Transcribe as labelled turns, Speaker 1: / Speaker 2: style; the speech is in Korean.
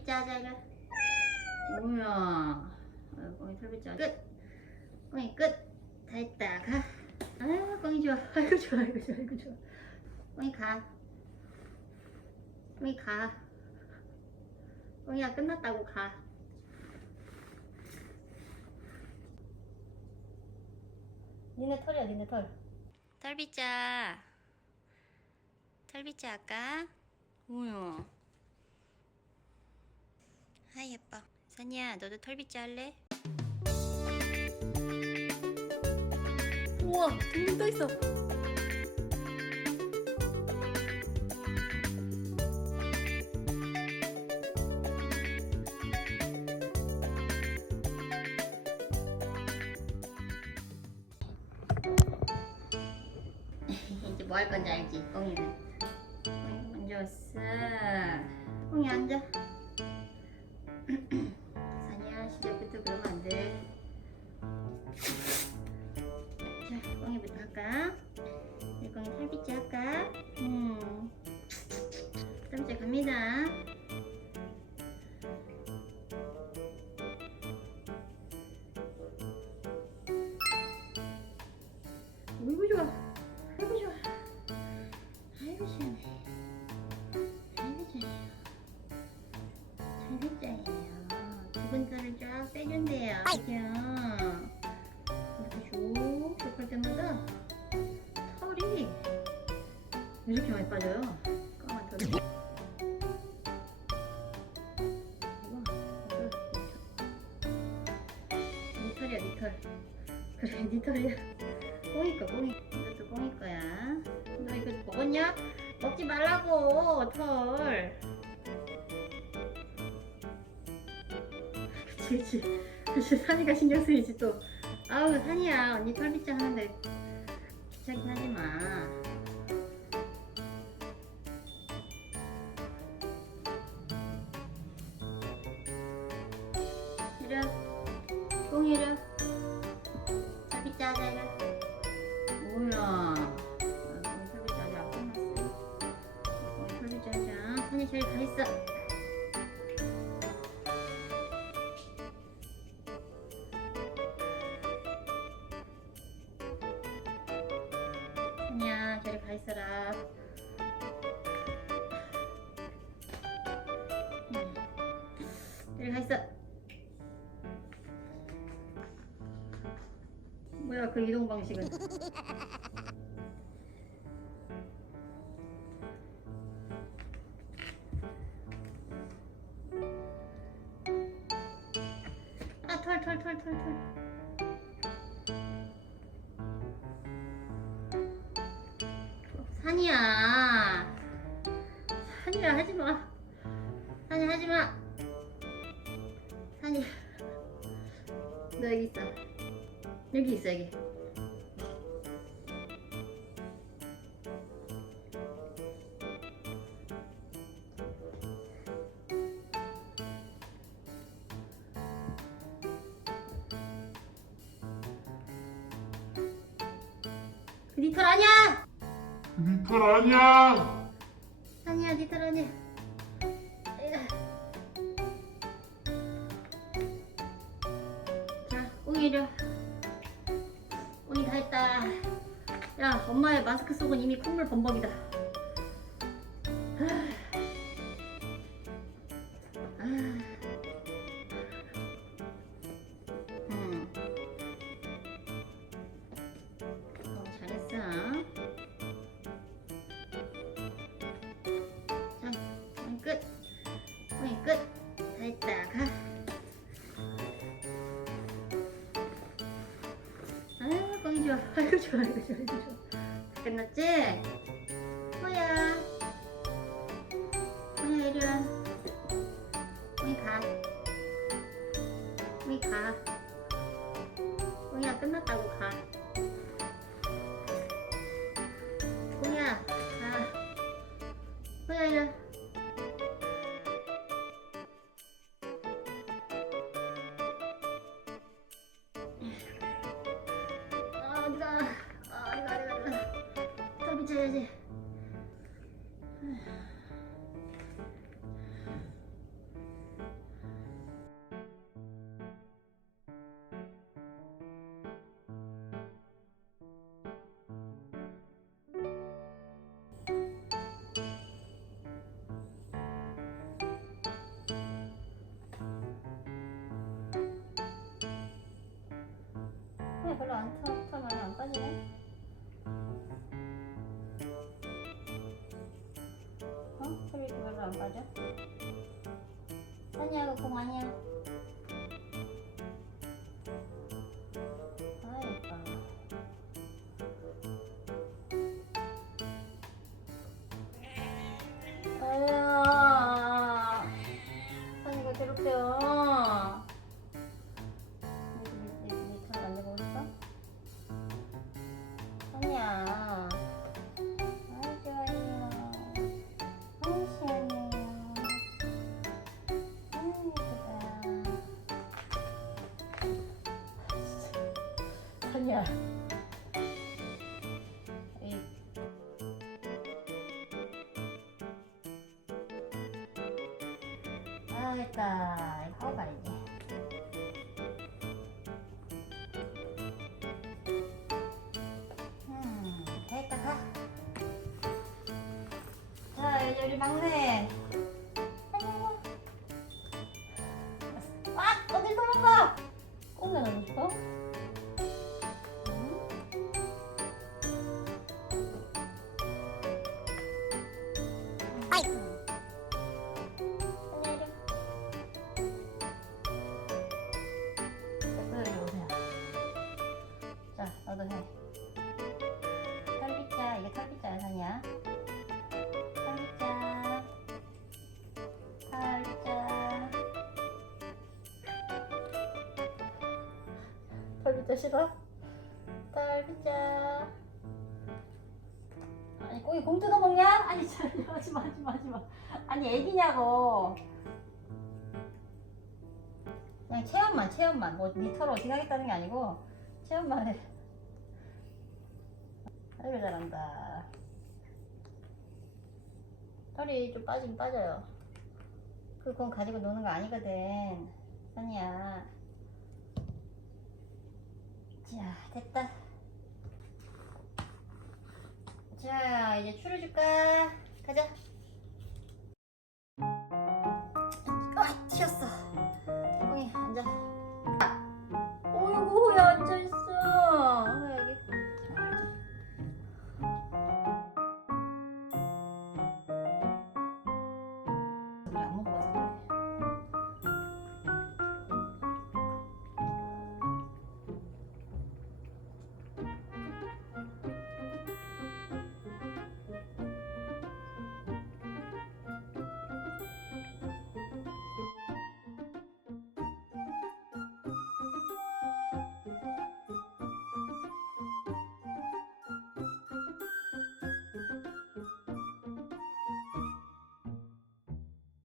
Speaker 1: 하자 이거 뭐야. 아유, 꽁이 털빗자 끝. 꽁이 끝. 다 했다 가. 아유 꽁이 좋아. 아이고 좋아 아이고 좋아 아이고 좋아. 꽁이 가. 꽁이 가. 꽁이야 끝났다고 가. 니네 털이야 니네 털. 털빗자. 털빗자 할까? 뭐야 아 예뻐. 선이야 너도 털빗자 할래? 우와 동물 또 있어. 이제 뭐 할 건지 알지? 꽁이는. 꽁이 먼저 왔어. 꽁이 앉아 이렇게 슉슉 할 때마다 털이 이렇게 많이 빠져요. 까만 털이. 이거 네 털이야 네 털. 그래 네 털이야. 꽁이 거 꽁이. 이것도 꽁이 거야. 너 이거 먹었냐? 먹지 말라고 털. 그치 그치 그치 산이가 신경 쓰이지 또. 아우 산이야. 언니 털빗자 하는데 귀찮긴 하지마. 이리 와. 꽁이 이리 와. 털빗자 하자 이거 뭐야. 꽁이 털빗자 하자. 안 끝났어 털빗자 하자. 산이 저기 가 있어 가 있어라. 음. 저리 가 있어. 뭐야 그 이동 방식은. 아 털 털 털 털 털 산이야. 산이야 하지마. 산이 하지마. 산이 너 여기 있어 여기 있어 여기. 니털 아니야
Speaker 2: 니털 아니야!
Speaker 1: 아니야 니털 아니야. 자와 꽁이 다 했다. 야 엄마의 마스크 속은 이미 콧물 범벅이다 끝났지? 뭐야? 꽁이 이리 와. 꽁이 가. 꽁이 가. 꽁이야, 끝났다고 가. 꽁이야, 가. 꽁이야, 이리 와. 아, 어 对对对。哎呀 안 빠져? 산이야, 그공 아니야. 아이고. 아야, 이 아, 됐다. 이거 하고 가야지. 음, 됐다, 가. 자, 이제 우리 막내. 털비자 싫어? 털비자. 아니, 거기 공 뜯어 먹냐? 아니, 저, 하지마, 하지마, 하지마. 아니, 애기냐고. 그냥 체험만 체험만 뭐 니터로 어떻게 하겠다는 게 아니고 체험만 해 아이고 잘한다 털이 좀 빠지면 빠져요 그공 가지고 노는 거 아니거든 선이야 자 됐다. 자 이제 추를 줄까